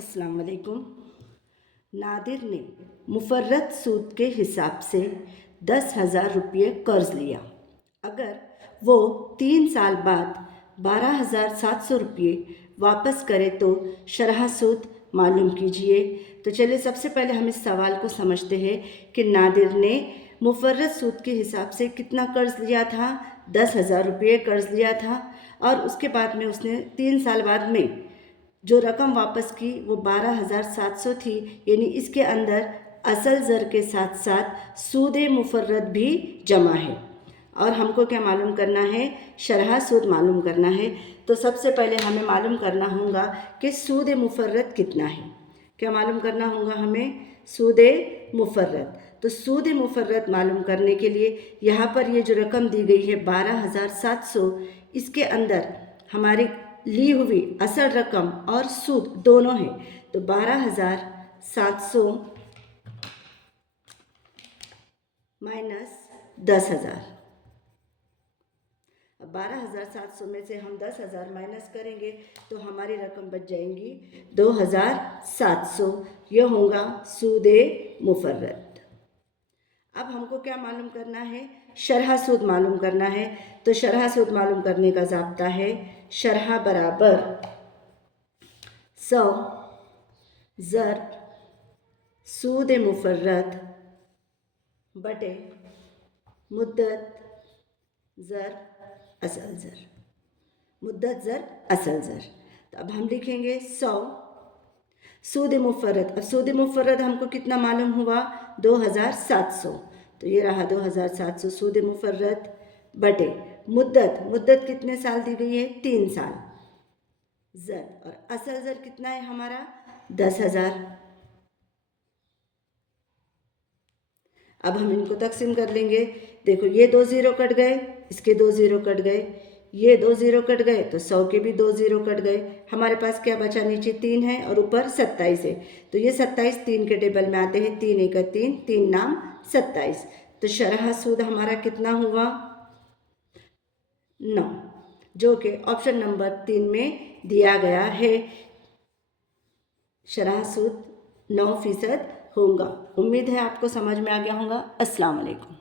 अस्सलाम वालेकुम। नादिर ने मुफर्रत सूद के हिसाब से 10,000 रुपये कर्ज लिया। अगर वो 3 साल बाद 12,700 रुपये वापस करे तो शरह सूद मालूम कीजिए। तो चलिए सबसे पहले हम इस सवाल को समझते हैं कि नादिर ने मुफर्रत सूद के हिसाब से कितना कर्ज लिया था। 10,000 रुपये कर्ज लिया था और उसके बाद में उसने 3 साल बाद में जो रकम वापस की वो 12,700 थी। यानी इसके अंदर असल ज़र के साथ साथ सूद मुफर्रत भी जमा है और हमको क्या मालूम करना है, शरह सूद मालूम करना है। तो सबसे पहले हमें मालूम करना होगा कि सूद मुफर्रत कितना है। क्या मालूम करना होगा हमें? सूद मुफर्रत। तो सूद मुफर्रत मालूम करने के लिए यहाँ पर ये जो रकम दी गई है 12,700, इसके अंदर हमारी ली हुई असल रकम और सूद दोनों है। तो 12,700 माइनस 10,000। अब 12,700 में से हम 10,000 माइनस करेंगे तो हमारी रकम बच जाएंगी 2,700। यह होगा सूद मुफर्रत। अब हमको क्या मालूम करना है? शरह सूद मालूम करना है। तो शरह सूद मालूम करने का ज़ाब्ता है शरह बराबर 100 ज़रब सूद मुफर्रत बटे मुद्दत ज़रब असल ज़र। मुद्दत ज़रब असल ज़र। तो अब हम लिखेंगे 100 सूद मुफर्रत। अब सूद मुफर्रत हमको कितना मालूम हुआ? 2,700। तो ये रहा 2,700 सूद मुफर्रत बटे मुद्दत। मुद्दत कितने साल दी गई है? 3 साल। ज़र और असल ज़र कितना है हमारा? 10,000। अब हम इनको तकसीम कर लेंगे। देखो ये 2 ज़ीरो कट गए, इसके 2 ज़ीरो कट गए, ये 2 ज़ीरो कट गए तो 100 के भी 2 ज़ीरो कट गए। हमारे पास क्या बचा? नीचे 3 है और ऊपर 27 है। तो ये 27 3 के टेबल में आते हैं। 3 एक 3, 3 नाम 27। तो शरह सूद हमारा कितना हुआ? 9, जो कि ऑप्शन नंबर 3 में दिया गया है। शरह सूद 9% होगा। उम्मीद है आपको समझ में आ गया होगा। अस्सलाम वालेकुम।